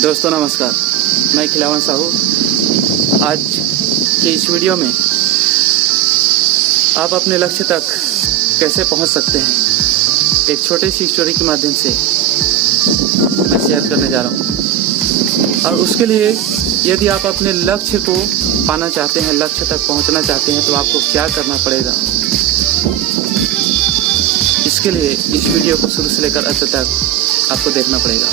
दोस्तों नमस्कार, मैं खिलावन साहू। आज के इस वीडियो में आप अपने लक्ष्य तक कैसे पहुंच सकते हैं, एक छोटी सी स्टोरी के माध्यम से मैं शेयर करने जा रहा हूं। और उसके लिए यदि आप अपने लक्ष्य को पाना चाहते हैं, लक्ष्य तक पहुंचना चाहते हैं, तो आपको क्या करना पड़ेगा, इसके लिए इस वीडियो को शुरू से लेकर अंत तक आपको देखना पड़ेगा।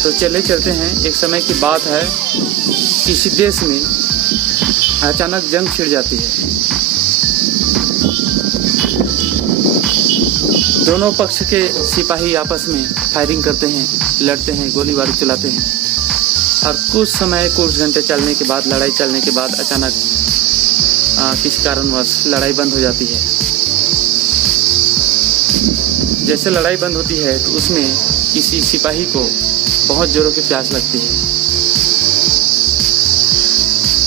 तो चलते हैं। एक समय की बात है, किसी देश में अचानक जंग छिड़ जाती है। दोनों पक्ष के सिपाही आपस में फायरिंग करते हैं, लड़ते हैं, गोली बारूद चलाते हैं। और कुछ घंटे चलने के बाद, लड़ाई चलने के बाद अचानक किसी कारणवश लड़ाई बंद हो जाती है। जैसे लड़ाई बंद होती है तो उसमें किसी सिपाही को बहुत जोरों की प्यास लगती है।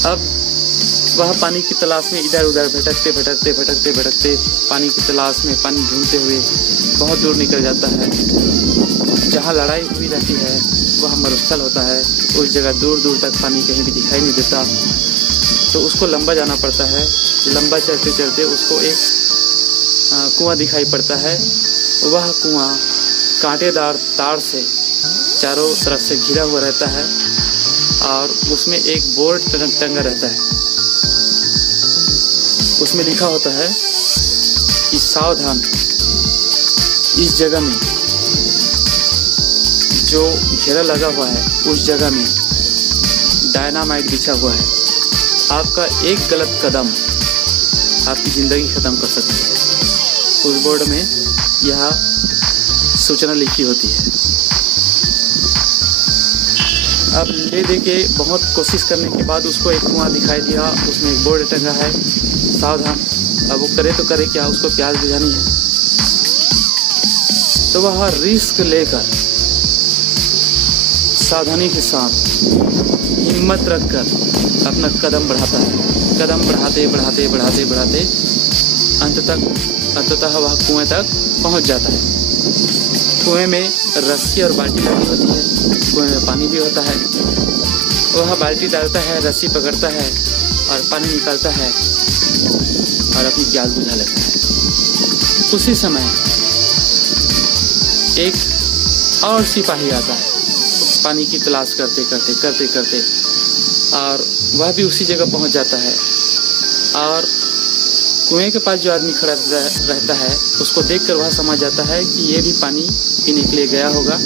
अब वह पानी की तलाश में इधर उधर भटकते पानी की तलाश में, पानी ढूंढते हुए बहुत दूर निकल जाता है। जहाँ लड़ाई हुई रहती है वह मरुस्थल होता है। उस जगह दूर दूर तक पानी कहीं भी दिखाई नहीं देता, तो उसको लंबा जाना पड़ता है। लंबा चलते चलते उसको एक कुआं दिखाई पड़ता है। वह कुआं कांटेदार तार से चारों तरफ से घिरा हुआ रहता है और उसमें एक बोर्ड टंगा रहता है। उसमें लिखा होता है कि सावधान, इस जगह में जो घेरा लगा हुआ है उस जगह में डायनामाइट बिछा हुआ है। आपका एक गलत कदम आपकी ज़िंदगी ख़त्म कर सकती है। उस बोर्ड में यह सूचना लिखी होती है। अब ले दे के बहुत कोशिश करने के बाद उसको एक कुआं दिखाई दिया, उसमें एक बोर्ड टंगा है, सावधान। अब वो करे तो करे क्या, उसको प्यास बुझानी है। तो वह रिस्क लेकर सावधानी के साथ हिम्मत रखकर अपना कदम बढ़ाता है। कदम बढ़ाते अंततः वह कुएं तक पहुंच जाता है। कुएं में रस्सी और बाल्टी लगी होती है। कुएं में पानी भी होता है। वह बाल्टी डालता है, रस्सी पकड़ता है और पानी निकालता है और अपनी प्यास बुझा लेता है। उसी समय एक और सिपाही आता है, पानी की तलाश करते और वह भी उसी जगह पहुंच जाता है। और कुएं के पास जो आदमी खड़ा रहता है उसको देखकर वह समझ जाता है कि ये भी पानी पीने के लिए गया होगा,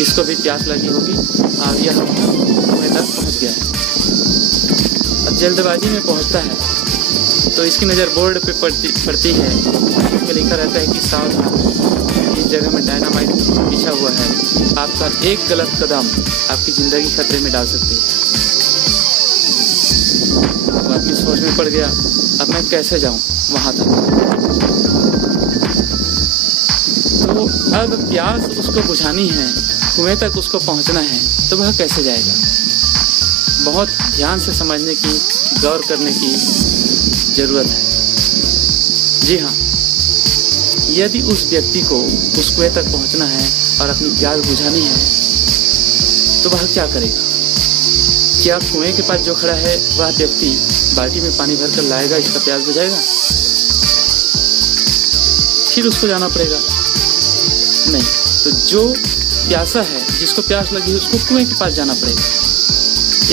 इसको भी प्यास लगी होगी और यह कुएं तक पहुंच गया है। अब जल्दबाजी में पहुंचता है तो इसकी नज़र बोर्ड पे पड़ती है। इसमें लिखा रहता है कि सावधान, इस जगह में डायनामाइट बिछा हुआ है। आपका एक गलत कदम आपकी ज़िंदगी खतरे में डाल सकती है। अब आदमी सोच में पड़ गया, अब मैं कैसे जाऊं वहां तक। तो अब प्यास उसको बुझानी है, कुएं तक उसको पहुंचना है, तो वह कैसे जाएगा। बहुत ध्यान से समझने की, गौर करने की ज़रूरत है। जी हाँ, यदि उस व्यक्ति को उस कुएं तक पहुंचना है और अपनी प्यास बुझानी है तो वह क्या करेगा। क्या कुएं के पास जो खड़ा है वह व्यक्ति बाल्टी में पानी भरकर लाएगा, इसका प्यास बुझाएगा? फिर उसको जाना पड़ेगा? नहीं। तो जो प्यासा है, जिसको प्यास लगी है, उसको कुएं के पास जाना पड़ेगा।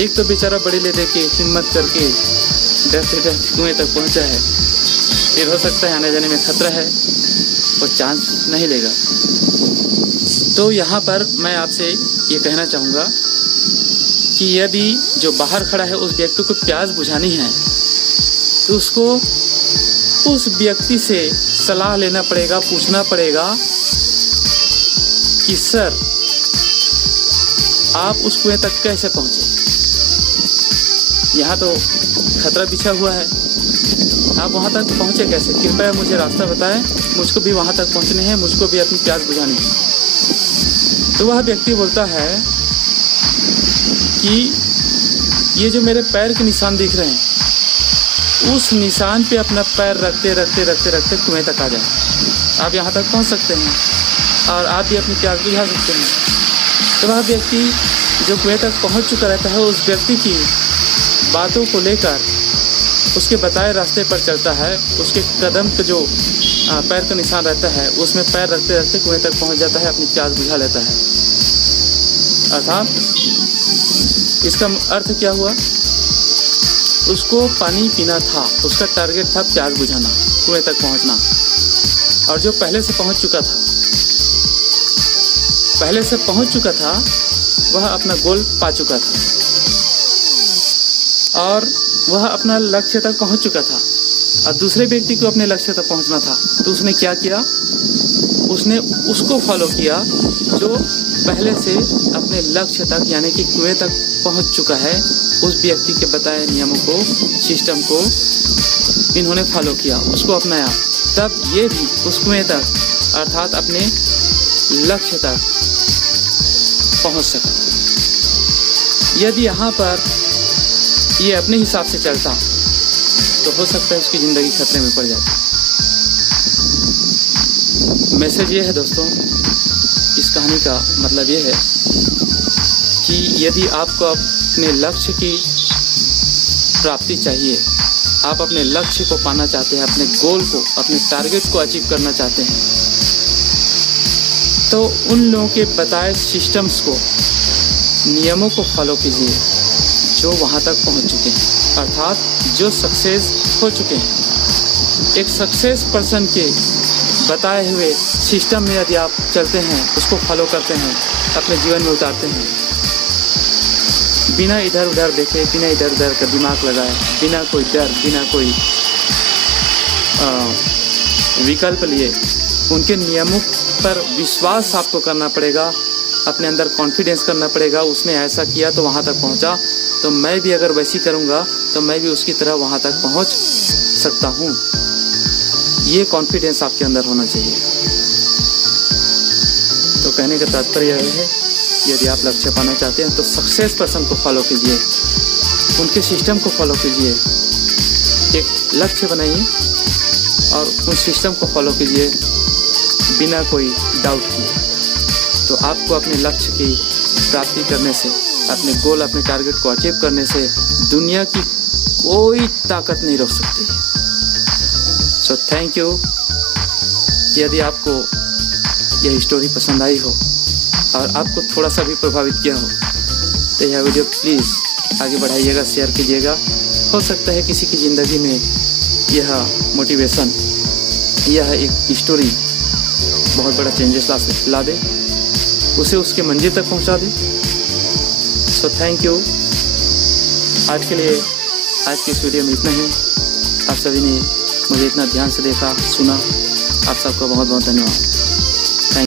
एक तो बेचारा बड़ी ले दे के हिम्मत करके डरते कुएं तक पहुंचा है, फिर हो सकता है आने जाने में खतरा है और चांस नहीं लेगा। तो यहाँ पर मैं आपसे ये कहना चाहूँगा कि यदि जो बाहर खड़ा है उस व्यक्ति को प्यास बुझानी है तो उसको उस व्यक्ति से सलाह लेना पड़ेगा, पूछना पड़ेगा कि सर आप उस कुएं तक कैसे पहुँचे। यहाँ तो खतरा बिछा हुआ है, आप वहाँ तक पहुँचे कैसे, कृपया मुझे रास्ता बताएं, मुझको भी वहाँ तक पहुँचने हैं, मुझको भी अपनी प्यास बुझानी है। तो वह व्यक्ति बोलता है कि ये जो मेरे पैर के निशान दिख रहे हैं, उस निशान पे अपना पैर रखते कुएं तक आ जाए। आप यहाँ तक पहुँच सकते हैं और आप भी अपनी प्यास बुझा सकते हैं। तो वह व्यक्ति जो कुएं तक पहुंच चुका रहता है उस व्यक्ति की बातों को लेकर उसके बताए रास्ते पर चलता है। उसके कदम का जो पैर का निशान रहता है उसमें पैर रखते रखते कुएं तक पहुंच जाता है, अपनी प्यास बुझा लेता है। अर्थात इसका अर्थ क्या हुआ? उसको पानी पीना था, उसका टारगेट था प्यास बुझाना, कुएं तक पहुंचना। और जो पहले से पहुंच चुका था वह अपना गोल पा चुका था और वह अपना लक्ष्य तक पहुंच चुका था। और दूसरे व्यक्ति को अपने लक्ष्य तक पहुंचना था, तो उसने क्या किया? उसने उसको फॉलो किया जो पहले से अपने लक्ष्य तक यानी कि कुएं तक पहुंच चुका है। उस व्यक्ति के बताए नियमों को, सिस्टम को इन्होंने फॉलो किया, उसको अपनाया, तब ये भी उस कुएं तक अर्थात अपने लक्ष्य तक पहुंच सका। यदि यहाँ पर ये अपने हिसाब से चलता तो हो सकता है उसकी ज़िंदगी खतरे में पड़ जाती। मैसेज ये है दोस्तों, इस कहानी का मतलब ये है कि यदि आपको अपने लक्ष्य की प्राप्ति चाहिए, आप अपने लक्ष्य को पाना चाहते हैं, अपने गोल को, अपने टारगेट को अचीव करना चाहते हैं, तो उन लोगों के बताए सिस्टम्स को, नियमों को फॉलो कीजिए जो वहाँ तक पहुँच चुके हैं, अर्थात जो सक्सेस हो चुके हैं। एक सक्सेस पर्सन के बताए हुए सिस्टम में यदि आप चलते हैं, उसको फॉलो करते हैं, अपने जीवन में उतारते हैं, बिना इधर उधर देखे, बिना इधर उधर का दिमाग लगाए, बिना कोई डर, बिना कोई विकल्प लिए, उनके नियमों पर विश्वास आपको करना पड़ेगा, अपने अंदर कॉन्फिडेंस करना पड़ेगा। उसने ऐसा किया तो वहाँ तक पहुँचा, तो मैं भी अगर वैसी करूँगा तो मैं भी उसकी तरह वहाँ तक पहुँच सकता हूँ। ये कॉन्फिडेंस आपके अंदर होना चाहिए। तो कहने का तात्पर्य यह है, यदि आप लक्ष्य पाना चाहते हैं तो सक्सेस पर्सन को फॉलो कीजिए, उनके सिस्टम को फॉलो कीजिए, एक लक्ष्य बनाइए और उन सिस्टम को फॉलो कीजिए बिना कोई डाउट किए। तो आपको अपने लक्ष्य की प्राप्ति करने से, अपने गोल, अपने टारगेट को अचीव करने से दुनिया की कोई ताकत नहीं रोक सकती। So thank you. यदि आपको यह स्टोरी पसंद आई हो और आपको थोड़ा सा भी प्रभावित किया हो तो यह वीडियो प्लीज़ आगे बढ़ाइएगा, शेयर कीजिएगा। हो सकता है किसी की ज़िंदगी में यह मोटिवेशन, यह एक स्टोरी बहुत बड़ा चेंजेस ला दे, उसे उसके मंजिल तक पहुंचा दे। So thank you. आज के लिए आज की इस वीडियो में इतना ही। आप सभी ने मुझे इतना ध्यान से देखा, सुना, आप सबका बहुत बहुत धन्यवाद।